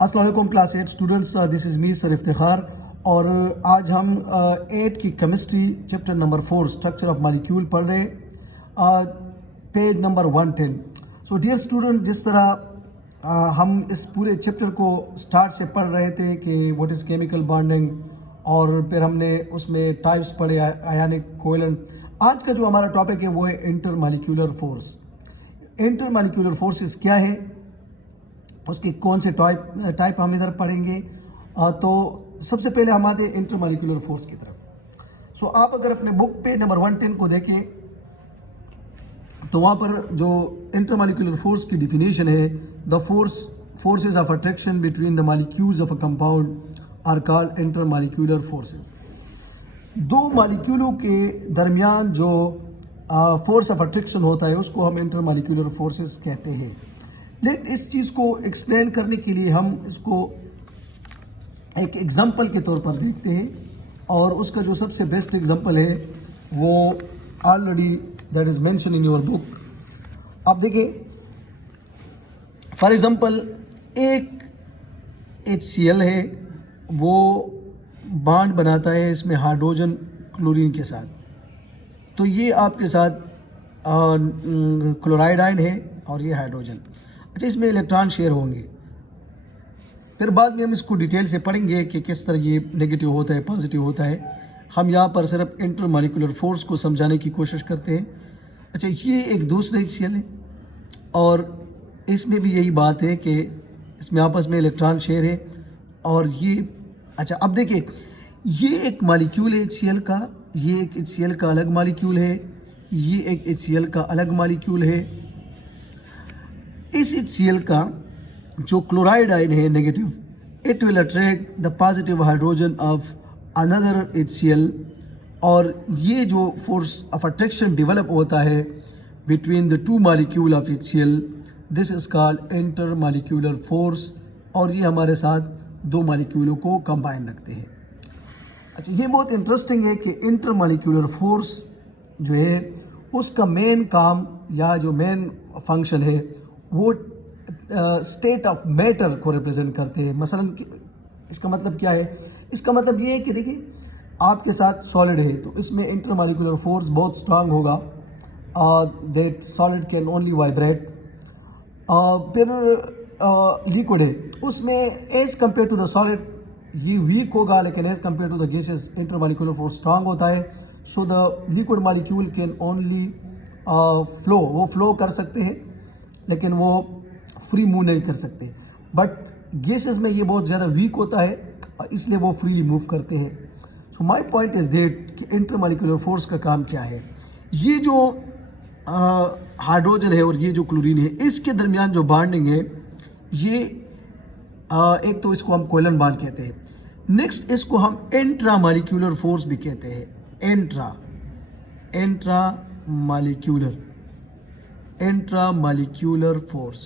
अस्सलाम वालेकुम class 8 students, this is me sir Iftikhar. और आज हम 8 की chemistry chapter number 4 structure of molecule पढ़ रहे हैं, page number 110। So dear student, जिस तरह हम इस पूरे चैप्टर को स्टार्ट से पढ़ रहे थे कि व्हाट इज़ केमिकल बॉन्डिंग, और फिर हमने उसमें टाइप्स पढ़े आयनिक कोवेलेंट। आज का जो हमारा टॉपिक है वो है इंटरमॉलिक्यूलर फोर्स। इंटरमॉलिक्यूलर फोर्सेस क्या है, उसके कौन से टाइप हम इधर पढ़ेंगे। तो सबसे पहले हम आते हैं इंटरमॉलिक्यूलर फोर्स की तरफ। सो आप अगर अपने बुक पे नंबर 110 को देखें तो वहाँ पर जो इंटरमॉलिक्यूलर फोर्स की डिफिनेशन है, the forces of attraction between the molecules of a compound are called intermolecular forces. दो मॉलिक्यूलों के दरमियान जो फोर्स ऑफ अट्रैक्शन होता है उसको हम इंटरमॉलिक्यूलर फोर्सेस कहते हैं। लेकिन इस चीज़ को एक्सप्लेन करने के लिए हम इसको एक एग्जाम्पल के तौर पर देखते हैं, और उसका जो सबसे बेस्ट एग्जाम्पल है वो already that is mention in your book. अब देखिए, फॉर एग्जाम्पल एक HCl है, वो बॉन्ड बनाता है इसमें हाइड्रोजन क्लोरीन के साथ। तो ये आपके साथ क्लोराइड आयन है और ये हाइड्रोजन। अच्छा, इसमें इलेक्ट्रॉन शेयर होंगे, फिर बाद में हम इसको डिटेल से पढ़ेंगे कि किस तरह ये नेगेटिव होता है पॉजिटिव होता है। हम यहाँ पर सिर्फ इंटरमॉलिक्यूलर फोर्स को समझाने की कोशिश करते हैं। अच्छा, ये एक दूसरा HCl है और इसमें भी यही बात है कि इसमें आपस में इलेक्ट्रॉन शेयर है। और ये अच्छा, अब देखिए, ये एक मॉलिक्यूल है HCl का, ये एक HCl का अलग मॉलिक्यूल है, ये एक HCl का अलग मॉलिक्यूल है। इस HCl का जो क्लोराइड आयन है negative, it will attract the positive hydrogen of another HCl, और ये जो फोर्स ऑफ अट्रैक्शन डेवलप होता है between the two molecule of HCl, this is called intermolecular force. और ये हमारे साथ दो मॉलिक्यूलों को कंबाइन रखते हैं। अच्छा, ये बहुत इंटरेस्टिंग है कि इंटरमॉलिक्यूलर फोर्स जो है उसका मेन काम या जो मेन फंक्शन है वो स्टेट ऑफ मैटर को रिप्रेजेंट करते हैं। मसलन इसका मतलब क्या है? इसका मतलब ये है कि देखिए, आपके साथ सॉलिड है तो इसमें इंटरमॉलिक्यूलर फोर्स बहुत स्ट्रांग होगा, that solid can only vibrate. फिर लिक्विड है, उसमें as compare to the solid ये वीक होगा, लेकिन as compare to the gases intermolecular force strong होता है। So the liquid molecule can only flow, वो फ्लो कर सकते हैं लेकिन वो फ्री मूव नहीं कर सकते। बट गैसेस में ये बहुत ज़्यादा वीक होता है और इसलिए वो फ्रीली मूव करते हैं। So my point is that कि इंटरमॉलिक्यूलर फोर्स का काम क्या है। ये जो हाइड्रोजन है और ये जो क्लोरीन है, इसके दरमियान जो बॉन्डिंग है ये एक तो इसको हम कोवेलेंट बॉन्ड कहते हैं। नेक्स्ट इसको हम इंट्रामॉलिक्यूलर फोर्स भी कहते हैं। Intramolecular force.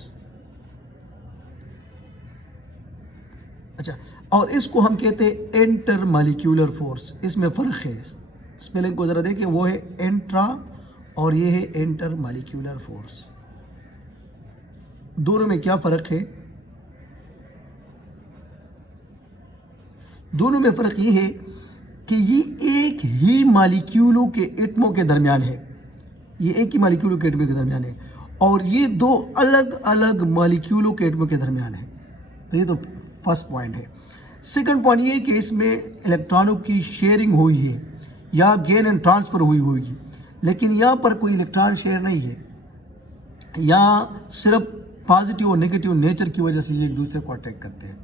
अच्छा, और इसको हम कहते हैं इंटरमॉलिक्यूलर फोर्स। इसमें फ़र्क है, स्पेलिंग को ज़रा देखिए, वो है इंट्रा और ये है इंटरमॉलिक्यूलर फोर्स। दोनों में क्या फ़र्क है? दोनों में फ़र्क ये है कि ये एक ही मॉलिक्यूलों के एटमों के दरमियान है, ये एक ही मॉलिक्यूलों के एटमों के दरमियान है, और ये दो अलग अलग मॉलिक्यूलों के एटमों के दरमियान है। तो ये तो फर्स्ट पॉइंट है। सेकंड पॉइंट ये है कि इसमें इलेक्ट्रॉनों की शेयरिंग हुई है या गेन एंड ट्रांसफ़र हुई होगी, लेकिन यहाँ पर कोई इलेक्ट्रॉन शेयर नहीं है। यहाँ सिर्फ पॉजिटिव और नेगेटिव नेचर की वजह से ये एक दूसरे को अट्रैक्ट करते हैं।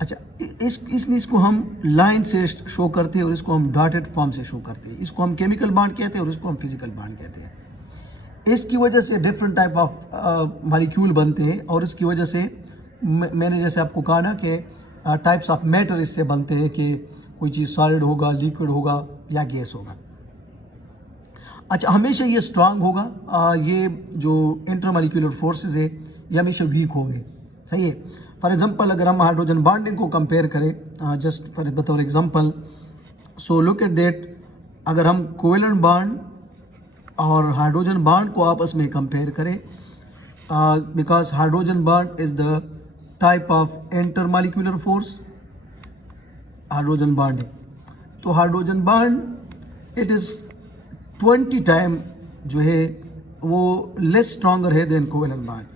अच्छा, इसलिए इसको हम लाइन से शो करते हैं और इसको हम डॉटेड फॉर्म से शो करते हैं। इसको हम केमिकल बॉन्ड कहते हैं और इसको हम फिजिकल बॉन्ड कहते हैं। इसकी वजह से डिफरेंट टाइप ऑफ मॉलिक्यूल बनते हैं, और इसकी वजह से मैंने जैसे आपको कहा ना कि टाइप्स ऑफ मैटर इससे बनते हैं कि कोई चीज़ सॉलिड होगा, लिक्विड होगा या गैस होगा। अच्छा, हमेशा ये स्ट्रांग होगा, ये जो इंटरमॉलिक्यूलर फोर्सेस है ये हमेशा वीक होंगे। सही है। फॉर एग्जांपल अगर हम हाइड्रोजन बॉन्डिंग को कंपेयर करें, जस्ट फॉर बतौर example, so look at that, अगर हम कोवेलेंट बॉन्ड और हाइड्रोजन बॉन्ड को आपस में कंपेयर करें, because hydrogen bond is the type of intermolecular force, hydrogen bonding. तो hydrogen bond it is 20 time जो है वो लेस स्ट्रॉन्गर है देन कोवेलेंट बॉन्ड,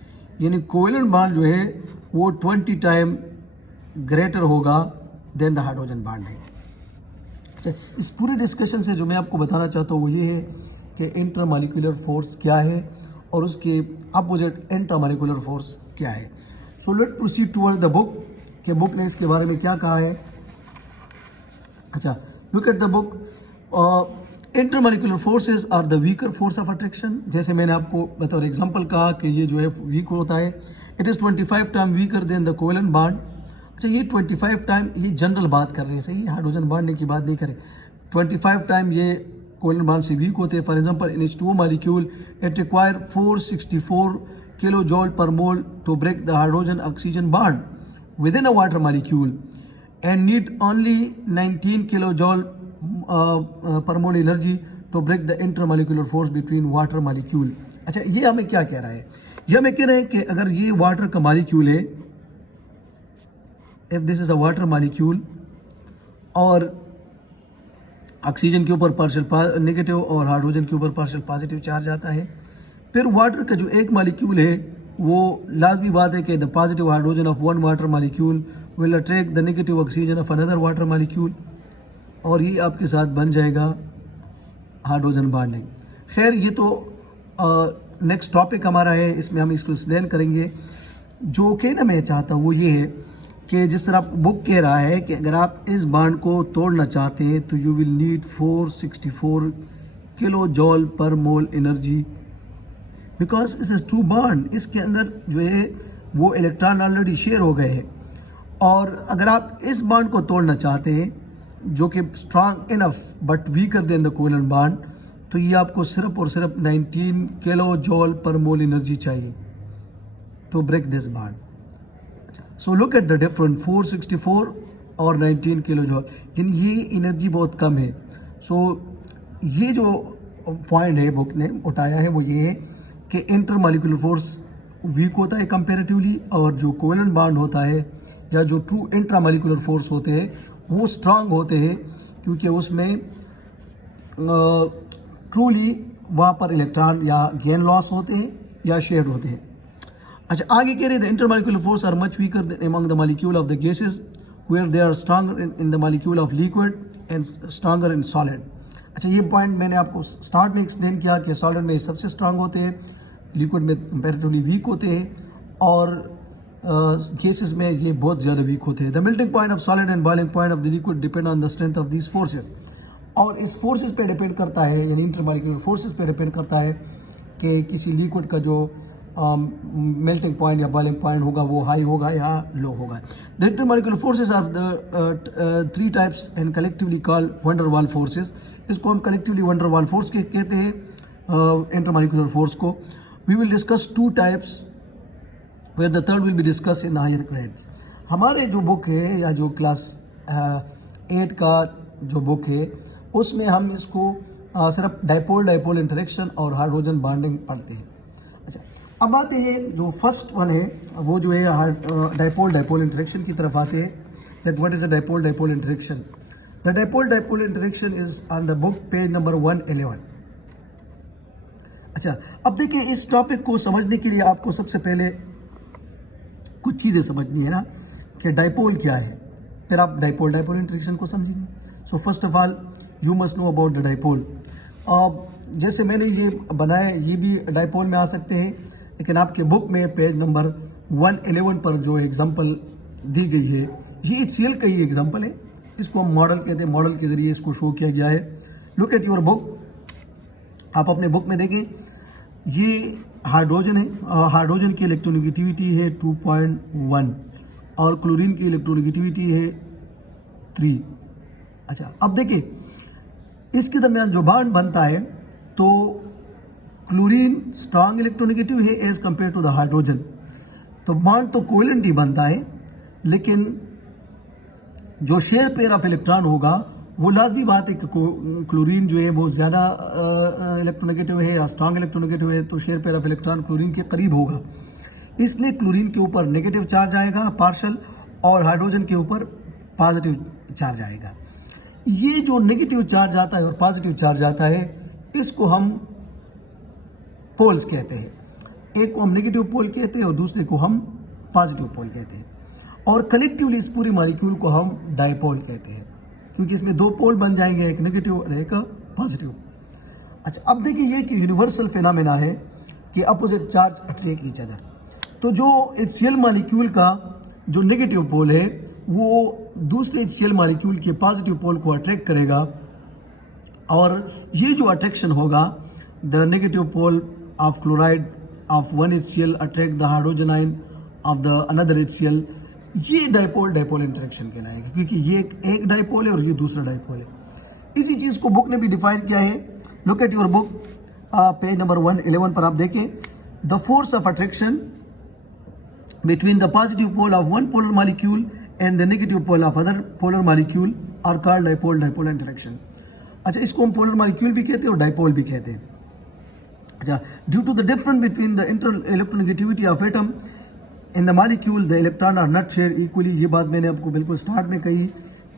यानी कोवेलेंट बॉन्ड जो है वो 20 टाइम ग्रेटर होगा देन द हाइड्रोजन बॉन्ड है। अच्छा, इस पूरे डिस्कशन से जो मैं आपको बताना चाहता हूँ वो ये है कि इंटरमॉलिक्यूलर फोर्स क्या है और उसके अपोजिट इंटरमॉलिक्यूलर फोर्स क्या है। So let proceed towards the book, कि बुक ने इसके बारे में क्या कहा है। अच्छा, look at the book. Intermolecular forces are the weaker force of attraction. जैसे मैंने आपको बतौर एग्जांपल कहा कि ये जो है वीक होता है, it is 25 time weaker then the covalent bond. अच्छा, ये 25 टाइम, ये जनरल बात कर रहे हैं, सही, हाइड्रोजन बॉन्ड की बात नहीं करें। 25 टाइम ये कोवेलेंट बॉन्ड से वीक होते हैं। For example in H2O molecule it require 464 kilo joule पर mole to break the hydrogen oxygen bond within a water molecule and need only 19 kilo joule पर mole energy to break the intermolecular force between water molecule. अच्छा, ये हमें क्या कह रहा है? ये हमें कह रहे हैं कि अगर ये वाटर का मॉलिक्यूल है, if this is a water molecule और ऑक्सीजन के ऊपर पार्शियल नेगेटिव और हाइड्रोजन के ऊपर पार्शियल पॉजिटिव चार्ज आता है, फिर वाटर का जो एक मॉलिक्यूल है वो लाजमी बात है कि the positive hydrogen of one water molecule will attract the negative oxygen of another water molecule, और ये आपके साथ बन जाएगा हाइड्रोजन बॉन्डिंग। खैर, ये तो नेक्स्ट टॉपिक हमारा है, इसमें हम इसको एक्सप्लेन करेंगे। जो कहना मैं चाहता हूँ वो ये है कि जिस तरह बुक कह रहा है कि अगर आप इस बॉन्ड को तोड़ना चाहते हैं तो you will need 464 kilo joule पर मोल एनर्जी, बिकॉज इस ट्रू बॉन्ड, इसके अंदर जो है वो इलेक्ट्रॉन ऑलरेडी शेयर हो गए हैं। और अगर आप इस बॉन्ड को तोड़ना चाहते हैं जो कि strong enough but weaker then the covalent bond, तो ये आपको सिर्फ और सिर्फ 19 किलो जॉल पर मोल एनर्जी चाहिए to break this bond. So look at the different 464 और 19 किलो जॉल, यानी ये एनर्जी बहुत कम है। सो ये जो पॉइंट है बुक ने उठाया है वो ये है कि इंटरमॉलिक्यूलर फोर्स वीक होता है कंपैरेटिवली, और जो कोवेलेंट बॉन्ड होता है या जो ट्रू इंट्रामॉलिक्यूलर फोर्स होते हैं वो स्ट्रांग होते हैं, क्योंकि उसमें ट्रूली वहाँ पर इलेक्ट्रॉन या गेन लॉस होते हैं या शेयर होते हैं। अच्छा, आगे कह रहे the intermolecular force are much weaker among the molecule of the gases where they are stronger in the molecule of liquid and stronger in solid. अच्छा, ये पॉइंट मैंने आपको स्टार्ट में एक्सप्लेन किया कि सॉलिड में सबसे स्ट्रांग होते हैं, लिक्विड में कंपैरेटिवली वीक होते हैं, और केसेस में ये बहुत ज़्यादा वीक होते हैं। The melting point of solid and boiling point of the liquid depend on the strength of these forces. और इस फोर्सेस पे डिपेंड करता है, यानी इंटरमॉलिक्यूलर फोर्सेस पे डिपेंड करता है कि किसी लिक्विड का जो मेल्टिंग पॉइंट या बॉइलिंग पॉइंट होगा वो हाई होगा या लो होगा। The intermolecular forces of the 3 types and collectively called van der Waals forces. इसको हम कलेक्टिवली वंडर वाल फोर्स कहते हैं इंटरमॉलिक्यूलर फोर्स को। We will discuss 2 types where the third will be discuss in higher grade. हमारे जो book है या जो क्लास 8 का जो बुक है उसमें हम इसको सिर्फ डाइपोल इंटरेक्शन और हाइड्रोजन बॉन्डिंग पढ़ते हैं। अच्छा, अब आते हैं जो फर्स्ट वन है वो जो है डाइपोल इंटरेक्शन की तरफ आते हैं। That what is the dipole interaction? The dipole interaction is on the book page number 111। अच्छा, अब देखिए, इस टॉपिक को समझने के लिए आपको सबसे पहले कुछ चीज़ें समझनी है ना कि डाइपोल क्या है, फिर आप डाइपोल इंटरेक्शन को समझेंगे। So first of all you must know about the dipole. जैसे मैंने ये बनाया, ये भी डाइपोल में आ सकते हैं, लेकिन आपके बुक में पेज नंबर 111 पर जो एग्जांपल दी गई है ये HCl का ही एग्जांपल है। इसको हम मॉडल कहते हैं, मॉडल के जरिए इसको शो किया गया है। लुक एट योर बुक, आप अपने बुक में देखें, ये हाइड्रोजन है, हाइड्रोजन की इलेक्ट्रोनेगेटिविटी है 2.1 और क्लोरीन की इलेक्ट्रोनेगेटिविटी है 3। अच्छा, अब देखिए इसके दरमियान जो बॉन्ड बनता है तो क्लोरीन स्ट्रांग इलेक्ट्रोनेगेटिव है as compare to the hydrogen, तो बॉन्ड तो कोवेलेंट ही बनता है, लेकिन जो शेयर पेयर ऑफ इलेक्ट्रॉन होगा वो लाजमी बात है कि क्लोरीन जो है वो ज़्यादा इलेक्ट्रोनेगेटिव है या स्ट्रांग इलेक्ट्रोनेगेटिव है, तो share pair of electron chlorine के करीब होगा। इसलिए क्लोरीन के ऊपर नेगेटिव चार्ज आएगा पार्शल और हाइड्रोजन के ऊपर पॉजिटिव चार्ज आएगा। ये जो नेगेटिव चार्ज आता है और पॉजिटिव चार्ज आता है इसको हम पोल्स कहते हैं। एक को हम नेगेटिव पोल कहते हैं और दूसरे को हम पॉजिटिव पोल कहते हैं, और कलेक्टिवली इस पूरे मॉलिक्यूल को हम डाइपोल कहते हैं, क्योंकि इसमें दो पोल बन जाएंगे, एक नेगेटिव और एक पॉजिटिव। अच्छा, अब देखिए ये एक यूनिवर्सल फिनोमेना है कि opposite charge attract each other. तो जो HCl मॉलिक्यूल का जो नेगेटिव पोल है वो दूसरे HCl मॉलिक्यूल के पॉजिटिव पोल को अट्रैक्ट करेगा, और ये जो अट्रैक्शन होगा, the negative pole of chloride of one HCl attract the hydrogen ion of the another HCl, ये डाइपोल डाइपोल इंटरेक्शन कहलाएगा, क्योंकि ये एक डाइपोल है और ये दूसरा डाइपोल है। इसी चीज को बुक ने भी डिफाइन किया है। Look at your book, page number 111 पर आप देखें, the force of attraction between the positive pole of one polar molecule and the negative pole of other polar molecule are called dipole dipole interaction. अच्छा, इसको हम polar molecule भी कहते हैं और डाइपोल भी कहते हैं। अच्छा, due to the difference between the inter electronegativity of atom in the molecule the electron are not share equally. ये बात मैंने आपको बिल्कुल स्टार्ट में कही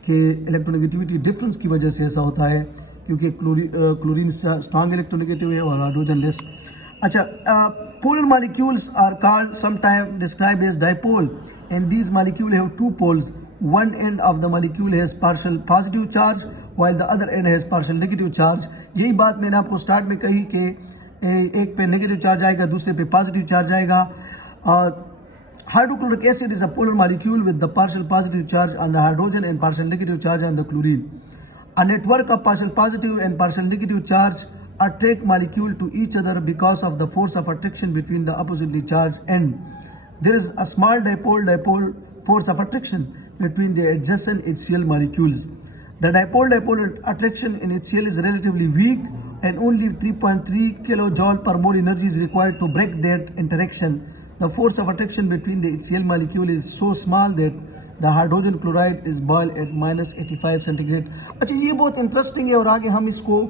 कि इलेक्ट्रोनेगेटिविटी डिफरेंस की वजह से ऐसा होता है, क्योंकि क्लोरीन स्ट्रॉन्ग इलेक्ट्रोनेगेटिव है और हाइड्रोजन लेस। अच्छा, polar molecules are called sometime described as dipole and these molecule have two poles, one end of the molecule has partial positive charge while the other end has partial negative charge. यही बात मैंने आपको start में कही कि एक पे negative charge आएगा, दूसरे पे पॉजिटिव चार्ज आएगा। Hydrochloric acid is a polar molecule with the partial positive charge on the hydrogen and partial negative charge on the chlorine. A network of partial positive and partial negative charge attract molecule to each other because of the force of attraction between the oppositely charged end. There is a small dipole-dipole force of attraction between the adjacent HCl molecules. The dipole-dipole attraction in HCl is relatively weak and only 3.3 kilojoule per mole energy is required to break that interaction. The force of attraction between the HCl molecule is so small that the hydrogen chloride is boiled at -85 centigrade. अच्छा, ये बहुत interesting है, और आगे हम इसको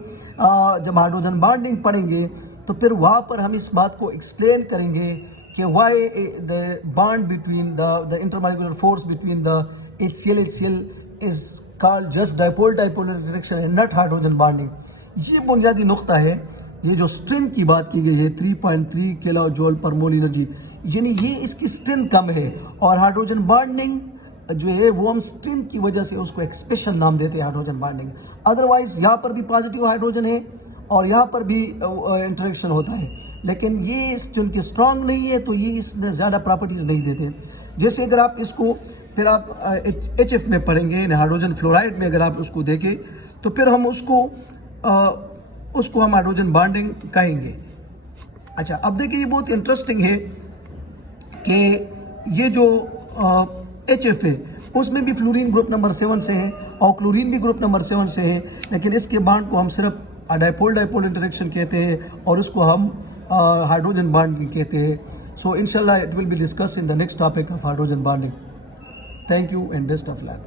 जब hydrogen bonding पढ़ेंगे तो फिर वहाँ पर हम इस बात को एक्सप्लेन करेंगे कि why the bond between the intermolecular force between the HCl is called just dipole dipole interaction and not hydrogen bonding. ये बुनियादी नुक्ता है। ये जो स्ट्रेंथ की बात की गई है 3.3 किलो जूल पर मोल एनर्जी, यानी ये इसकी स्ट्रेंथ कम है, और हाइड्रोजन बॉन्डिंग जो है वो हम स्ट्रेंथ की वजह से उसको एक स्पेशल नाम देते हैं हाइड्रोजन बॉन्डिंग। अदरवाइज यहाँ पर भी पॉजिटिव हाइड्रोजन है और यहाँ पर भी इंटरेक्शन होता है, लेकिन ये स्ट्रेंथ की स्ट्रांग नहीं है, तो ये इसने ज़्यादा प्रॉपर्टीज नहीं देते। जैसे अगर आप इसको फिर आप HF में पढ़ेंगे, हाइड्रोजन फ्लोराइड में अगर आप उसको देखें तो फिर हम उसको हम हाइड्रोजन बॉन्डिंग कहेंगे। अच्छा, अब देखिए ये बहुत इंटरेस्टिंग है कि ये जो HF है उसमें भी फ्लोरीन ग्रुप नंबर 7 से है और क्लोरीन भी ग्रुप नंबर 7 से है, लेकिन इसके बॉन्ड को हम सिर्फ डाइपोल डाइपोल इंटरेक्शन कहते हैं और उसको हम हाइड्रोजन बॉन्ड कहते हैं। सो इंशाल्लाह it will be discuss in the next topic of hydrogen bonding. Thank you and best of luck.